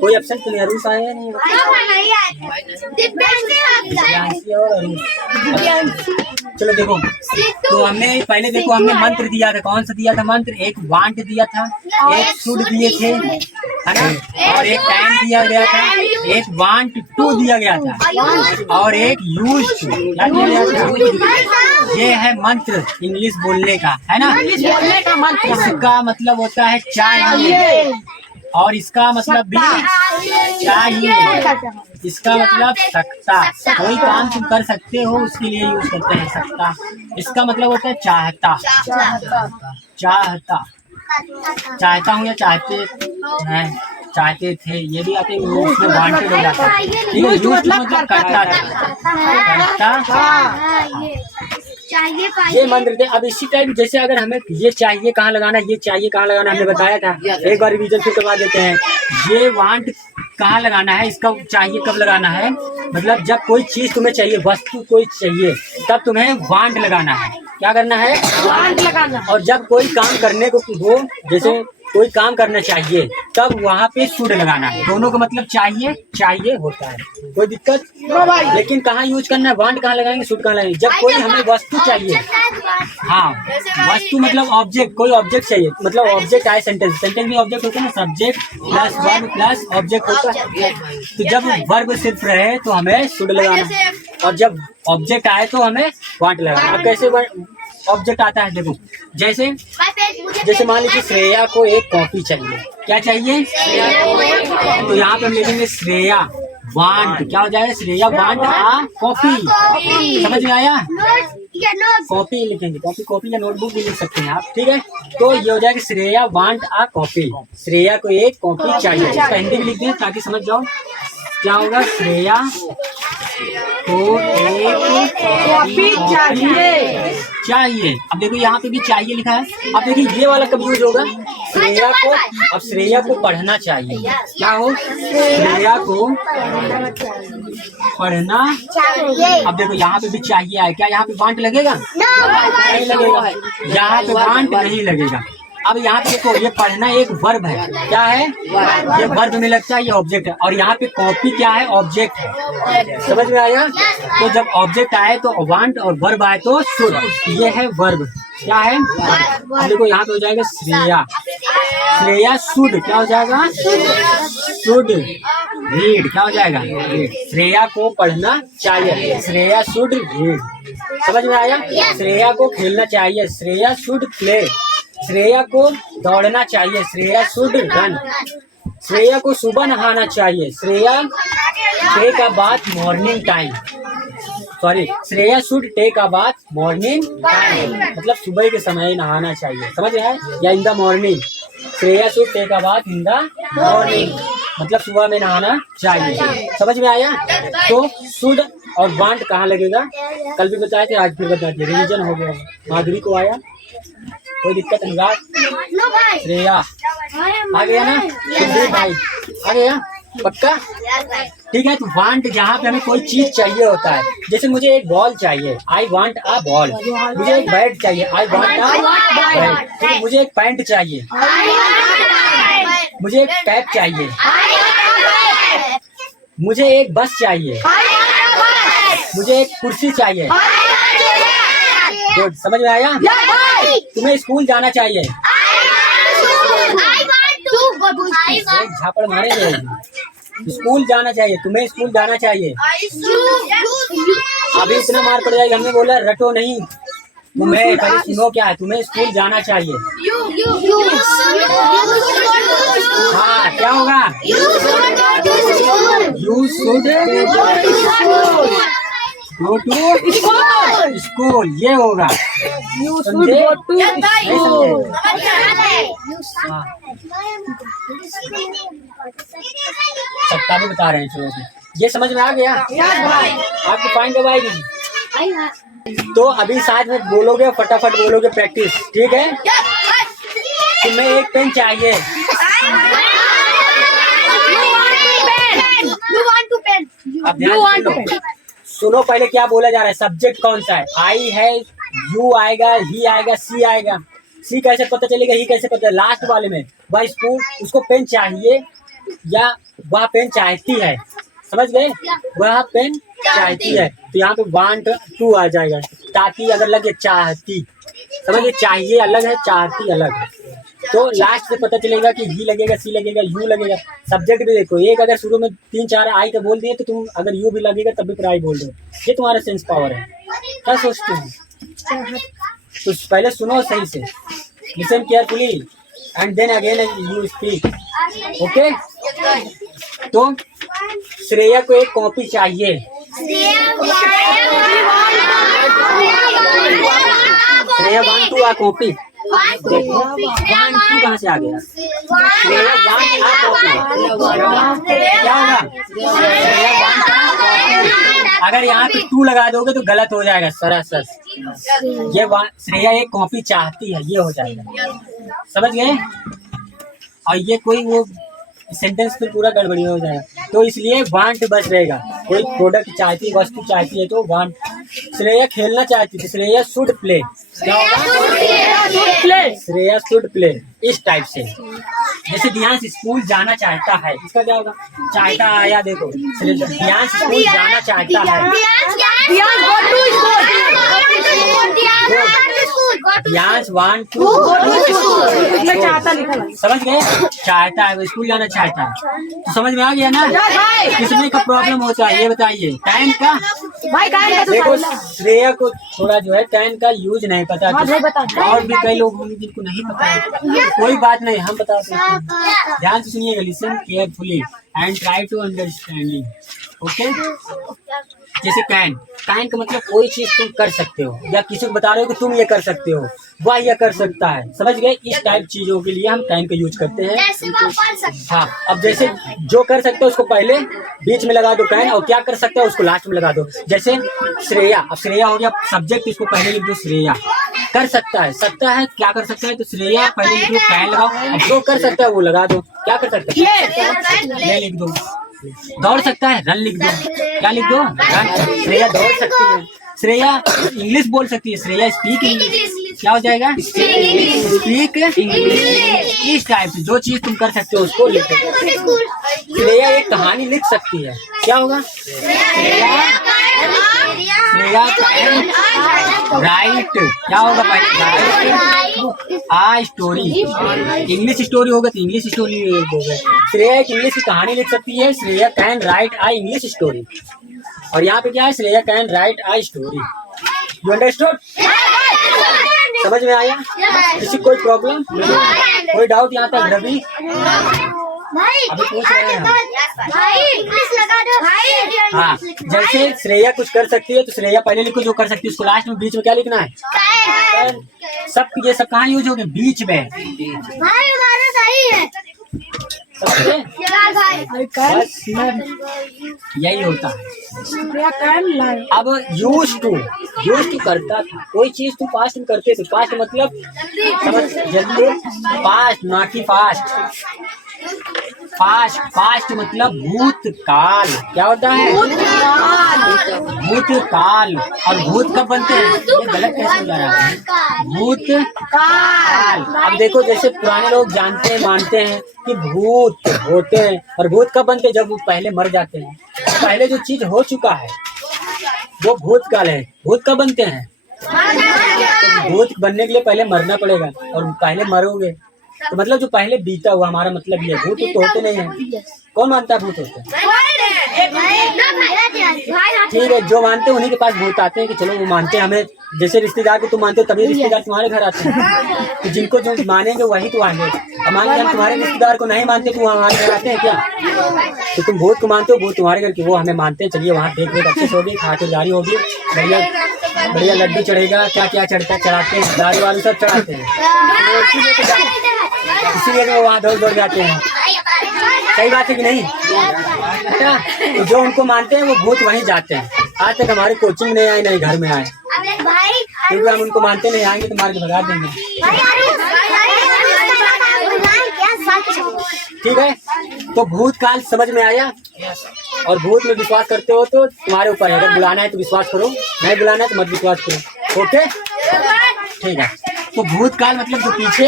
कोई ऑप्शन तो नहीं, अरूस आया नहीं। चलो देखो, तो हमने पहले देखो हमने मंत्र दिया था, कौन सा दिया था मंत्र? एक वांट दिया था, एक शुड दिए थे, है ना, और एक टाइम दिया गया था, एक वांट टू दिया गया था, और एक यूज टू क्या दिया गया था? ये है मंत्र इंग्लिश बोलने का, है ना। इसका मतलब होता है चाहिए, और इसका मतलब भी चाहिए, इसका मतलब सकता, कोई काम तुम कर सकते हो उसके लिए यूज करते हैं सकता। इसका मतलब होता है चाहता, चाहता, चाहता हूँ या चाहते हैं, चाहते थे, ये भी आते हैं, उसमें वांटेड हो जाता है। ठीक है, यूज मतलब करता था। ये मंत्र थे। अब इसी टाइप जैसे अगर हमें ये चाहिए कहाँ लगाना, ये चाहिए कहाँ लगाना हमने बताया था, एक बार रिवीजन फिर करवा देते हैं। ये वांट कहाँ लगाना है, इसका चाहिए कब लगाना है, मतलब जब कोई चीज तुम्हें चाहिए, वस्तु कोई चाहिए, तब तुम्हें वांट लगाना है। क्या करना है? वांट लगाना। और जब कोई काम करने को हो, जैसे कोई काम करना चाहिए, तब वहाँ पे शुड लगाना है। दोनों का मतलब चाहिए चाहिए होता है, कोई दिक्कत? लेकिन कहाँ यूज करना है, वांट कहाँ लगाएंगे, शुड कहाँ लगाएंगे? जब कोई हमें वस्तु चाहिए, हाँ, वस्तु मतलब ऑब्जेक्ट, कोई ऑब्जेक्ट चाहिए, मतलब ऑब्जेक्ट आए सेंटेंस, सेंटेंस में ऑब्जेक्ट होता है ना, subject plus verb plus object होता है। तो जब वर्ब सिर्फ रहे तो हमें शुड लगाना, और जब ऑब्जेक्ट आए तो हमें वांट लगाना। अब कैसे ऑब्जेक्ट आता है, देखो जैसे जैसे मान लीजिए श्रेया को एक कॉपी चाहिए, क्या चाहिए? तो यहाँ पे हम लिखेंगे श्रेया वांट, क्या हो जाएगा? Shreya want a copy. समझ में आया? कॉपी लिखेंगे, कॉपी या नोटबुक भी लिख सकते हैं आप, ठीक है। तो ये हो जाएगा Shreya want a copy, Shreya को एक कॉपी चाहिए। इसका हिंदी में लिख दें ताकि समझ जाओ क्या होगा। श्रेया को एक कॉपी चाहिए। अब देखो यहाँ पे भी चाहिए लिखा है। अब देखिए ये वाला कब यूज होगा? श्रेया को, अब श्रेया को पढ़ना चाहिए, क्या हो? श्रेया को पढ़ना। अब देखो यहाँ पे भी चाहिए है, क्या यहाँ पे वांट लगेगा? नहीं लगेगा, यहाँ पे वांट नहीं लगेगा। अब यहाँ पे देखो ये पढ़ना एक वर्ब है, क्या है? ये वर्ब में लगता है, ये ऑब्जेक्ट है, और यहाँ पे कॉपी क्या है? ऑब्जेक्ट है। समझ में आया? तो जब ऑब्जेक्ट आए तो वांट और वर्ब आए तो शुड, ये है वर्ब, क्या है? देखो यहाँ पे हो जाएगा श्रेया, श्रेया शुड, क्या हो जाएगा? शुड रीड, क्या हो जाएगा? श्रेया को पढ़ना चाहिए, श्रेया शुड रीड। समझ में आया? श्रेया को खेलना चाहिए, श्रेया शुड प्ले। श्रेया को दौड़ना चाहिए, श्रेया शुड रन। श्रेया को सुबह नहाना चाहिए, Shreya take a bath morning time. Sorry, Shreya should take a bath morning time, मतलब सुबह के समय नहाना चाहिए। समझ में आया? या in the morning, Shreya should take a bath in the morning, मतलब सुबह में नहाना चाहिए। समझ में आया? तो शुड और वांट कहाँ लगेगा? कल भी बताए थे, आज फिर बता दिए, रिवीजन हो गया। माधुरी को आया? कोई दिक्कत नहीं? श्रेया आ गया ना? भाई आ गया पक्का? ठीक है। तो वांट जहाँ पे हमें कोई चीज चाहिए होता है, जैसे मुझे एक बॉल चाहिए, आई वांट अ बॉल। मुझे एक बैट चाहिए, आई वांट अ बैट। मुझे एक पैंट चाहिए, मुझे एक कैप चाहिए, मुझे एक बस चाहिए, मुझे एक कुर्सी चाहिए। गुड, समझ में आया? तुम्हें स्कूल जाना चाहिए, झापड़ मारेंगे। स्कूल जाना चाहिए, तुम्हें स्कूल जाना चाहिए। अभी इतना मार पड़ जाएगा, हमने बोला रटो नहीं, तुम्हें पहले सुनो क्या है, तुम्हें स्कूल जाना चाहिए। हाँ, क्या होगा? You should go to school, ये होगा। सबका भी बता रहे हैं, चलो ये समझ में आ गया? आपको पॉइंट कब आएगी? तो अभी साथ में बोलोगे, फटाफट बोलोगे, प्रैक्टिस, ठीक है? तुम्हें एक पेन चाहिए, अब ध्यान सुनो पहले क्या बोला जा रहा है। सब्जेक्ट कौन सा है? आई है, यू आएगा, ही आएगा, सी आएगा। सी कैसे पता चलेगा, ही कैसे पता? लास्ट वाले में भाई स्कूल, उसको पेन चाहिए, या वह पेन चाहती है, समझ गए, वह पेन चाहती है, तो यहाँ पे वांट टू आ जाएगा। ताकि अगर लगे चाहती, समझिए, चाहिए अलग है, चाहती अलग है, तो लास्ट से पता चलेगा कि ही लगेगा, सी लगेगा, यू लगेगा। सब्जेक्ट भी देखो, एक अगर शुरू में 3-4 आई का बोल दिए तो तुम अगर यू भी लगेगा तब भी फिर आई बोल दो। ये तुम्हारा सेंस पावर है। क्या सोचते हो? तो पहले सुनो सही से, listen carefully and then again you speak. Okay, तो श्रेया को एक कॉपी चाहिए। Shreya want to a copy. देखो वांट टू कहाँ से आ गया? Shreya want a copy. क्या होगा? Shreya want a copy. अगर यहाँ पे टू लगा दोगे तो गलत हो जाएगा सरासर। ये श्रेया एक कॉपी चाहती है, ये हो जाएगा, समझ गए? और ये कोई वो सेंटेंस पे पूरा गड़बड़ी हो जाएगा, तो इसलिए वांट बस रहेगा। कोई प्रोडक्ट चाहती है, वस्तु चाहती है तो वांट। श्रेया खेलना चाहती थी, श्रेया शुड प्ले। क्या होगा? Shreya should play. इस टाइप से, जैसे दियांश स्कूल जाना चाहता है, इसका क्या होगा? चाहता आया, देखो दियांश स्कूल जाना चाहता है, दियांश वांट टू, समझ गए? चाहता है, वो स्कूल जाना चाहता है, तो समझ में आ गया ना? किसमें का प्रॉब्लम होता है ये बताइए? टाइम का। देखो श्रेया को थोड़ा जो है टाइम का यूज नहीं पता, और भी कई लोग होंगे जिनको नहीं पता है, कोई बात नहीं, हम बताते हैं। ध्यान से सुनिएगा, listen carefully and try to understanding. Okay, जैसे कैन, कैन का मतलब कोई चीज तुम कर सकते हो, या किसी को बता रहे हो कि तुम ये कर सकते हो, वह ये कर सकता है, समझ गए? इस टाइप चीजों के लिए हम कैन का यूज करते हैं। हाँ, अब जैसे जो कर सकते हो उसको पहले बीच में लगा दो कैन, और क्या कर सकते हो उसको लास्ट में लगा दो। जैसे श्रेया, अब श्रेया हो गया सब्जेक्ट, इसको पहले लिख दो श्रेया। कर सकता है, सकता है, क्या कर सकता है, तो श्रेया पहले लिख दो, कैन लगाओ, अब जो कर सकता है वो लगा दो। क्या कर सकता है? ये लिख दो। दौड़ सकता है, रन लिख दो। क्या लिख दो? रन। श्रेया दौड़ सकती है, श्रेया इंग्लिश बोल सकती है, श्रेया स्पीक इंग्लिश। क्या हो जाएगा? Speak English. इस टाइप से जो चीज तुम कर सकते हो उसको लिख दो। श्रेया एक कहानी लिख सकती है, क्या होगा? श्रेया राइट, क्या होगा? Right a story. English story होगा तो इंग्लिश स्टोरी होगा। श्रेया एक इंग्लिश की कहानी लिख सकती है, Shreya can write a English story. और यहाँ पे क्या है? Shreya can write a story. You understood? समझ में आया? किसी कोई प्रॉब्लम, कोई डाउट यहाँ तक? रवि अभी पूछ रहे हैं। हाँ, जैसे श्रेया कुछ कर सकती है तो श्रेया पहले लिखो जो कर सकती है, उसको लास्ट में बीच में क्या लिखना है? सब ये सब कहाँ यूज हो गए? बीच में। बस यही होता है। अब यूज टू करता था, कोई चीज तुम पास्ट में करते थे। पास्ट मतलब समझ जल्दी, पास्ट ना कि फास्ट। पास्ट मतलब भूतकाल। क्या होता है? भूतकाल। और भूत कब बनते हैं? ये गलत कैसे हो जा रहा है? भूतकाल। अब देखो, जैसे पुराने लोग जानते हैं, मानते हैं कि भूत होते हैं, और भूत कब बनते हैं? जब वो पहले मर जाते हैं। पहले जो चीज हो चुका है वो भूतकाल है। भूत कब बनते हैं? तो भूत बनने के लिए पहले मरना पड़ेगा, और पहले मरोगे तो मतलब जो पहले बीता हुआ, हमारा मतलब ये। भूत तो होते नहीं है। कौन मानता है भूत होते हैं? ठीक है, जो मानते हैं उन्हीं के पास भूत आते हैं कि चलो वो मानते हैं हमें। जैसे रिश्तेदार को तुम मानते हो तभी रिश्तेदार तुम्हारे घर आते हैं, तो जिनको जो मानेंगे वही तो आएंगे। अब मान लीजिए हम तुम्हारे रिश्तेदार को नहीं मानते तो वो हमारे घर आते हैं क्या? तो तुम भूत को मानते हो, भूत तुम्हारे घर की, वो हमें मानते हैं। चलिए वहाँ देख रेख अच्छे से होगी, खातिरदारी होगी, बढ़िया लड्डू चढ़ेगा, क्या क्या चढ़ाते हैं, दारू वारू सब चढ़ाते हैं, इसीलिए वो वहाँ दौड़ जाते हैं। सही बात है कि नहीं? अच्छा, तो जो उनको मानते हैं वो भूत वहीं जाते हैं। आज तक हमारी कोचिंग नहीं आए, नहीं घर में आए, क्योंकि हम उनको मानते नहीं। आएंगे तो मार के भगा देंगे। ठीक है, तो भूतकाल समझ में आया? और भूत में विश्वास करते हो तो तुम्हारे ऊपर है। अगर बुलाना है तो विश्वास करो, नहीं बुलाना है तो मत विश्वास करो। ओके, ठीक है। तो भूतकाल मतलब जो पीछे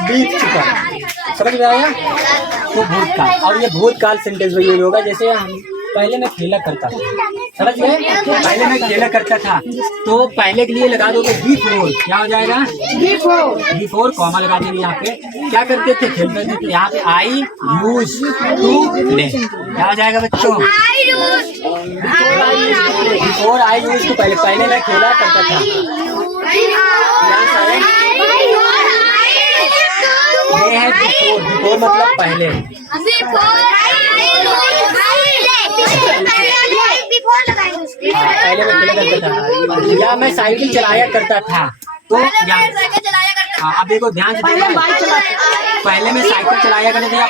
बीत चुका है। समझ में आया? तो भूतकाल, और ये भूतकाल सेंटेंस में यूज होगा। जैसे हम पहले मैं खेला करता था, समझ गए? पहले मैं खेला करता था, तो पहले के लिए लगा दोगे बिफोर, क्या हो जाएगा? बिफोर कॉमा लगा देंगे। यहाँ पे क्या करते थे? खेलते थे। यहाँ पे आई यूज टू प्ले, क्या हो जाएगा बच्चों? बिफोर आई यूज टू, पहले मैं खेला करता था। ये है बिफोर, बिफोर मतलब पहले। पहले मैं खेला करता था, या मैं साइकिल चलाया करता था। तो अब देखो ध्यान से देखो, पहले मैं साइकिल चलाया करता था, या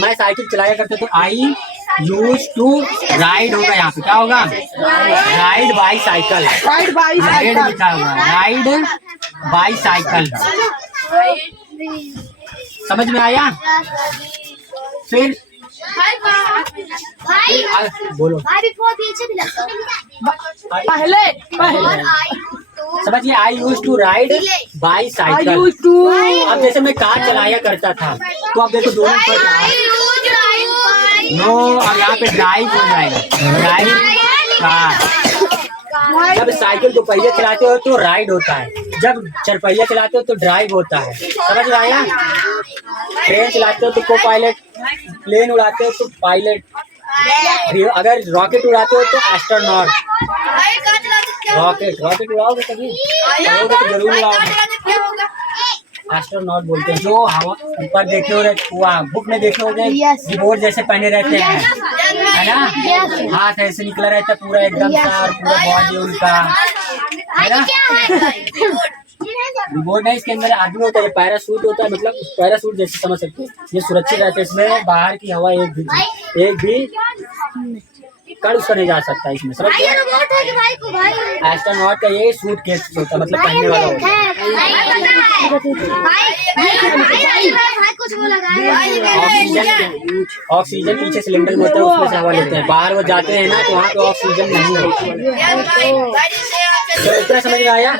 मैं साइकिल चलाया करता था। आई यूज टू राइड होगा, यहाँ पे क्या होगा? राइड बाई साइकिल, राइड लिखा हुआ, राइड बाई साइकिल। समझ में आया? फिर बोलो पहले समझिए, I use to ride by cycle. अब जैसे मैं कार चलाया करता था, तो अब देखो दोनों नो, अब यहाँ पे ड्राइव हो जाएगा, ड्राइव कार। जब साइकिल दो पहिया चलाते हो तो राइड होता है, जब चरपहिया चलाते हो तो ड्राइव होता है। समझ में आया? ट्रेन चलाते हो तो को पायलट, प्लेन उड़ाते हो तो पायलट, अगर रॉकेट उड़ाते हो तो एस्ट्रोनॉट। रॉकेट उड़ाओगे कभी? तो जरूर उड़ाओगे। एस्ट्रोनॉट बोलते हैं जो हवा ऊपर देखे हो रहे, बुक में देखे हो कीबोर्ड जैसे पहने रहते हैं, है ना? हाथ ऐसे निकला रहता है पूरा एकदम सा, पूरा बॉडी उनका, है ना? कीबोर्ड नहीं, इसके अंदर आदमी होता है, पैराशूट होता है, मतलब पैराशूट जैसे समझ सकते हैं। ये सुरक्षित रहता है, इसमें बाहर की हवा एक भी कण उसका नहीं जा सकता इसमें। समझ गए? एस्ट्रोनॉट का ये सूट केस होता है, मतलब पहनने वाला होता है। ऑक्सीजन पीछे सिलेंडर में होता है, उसमें से हवा लेते हैं। बाहर वो जाते हैं ना, तो वहाँ पे ऑक्सीजन नहीं होता है। समझ में आया?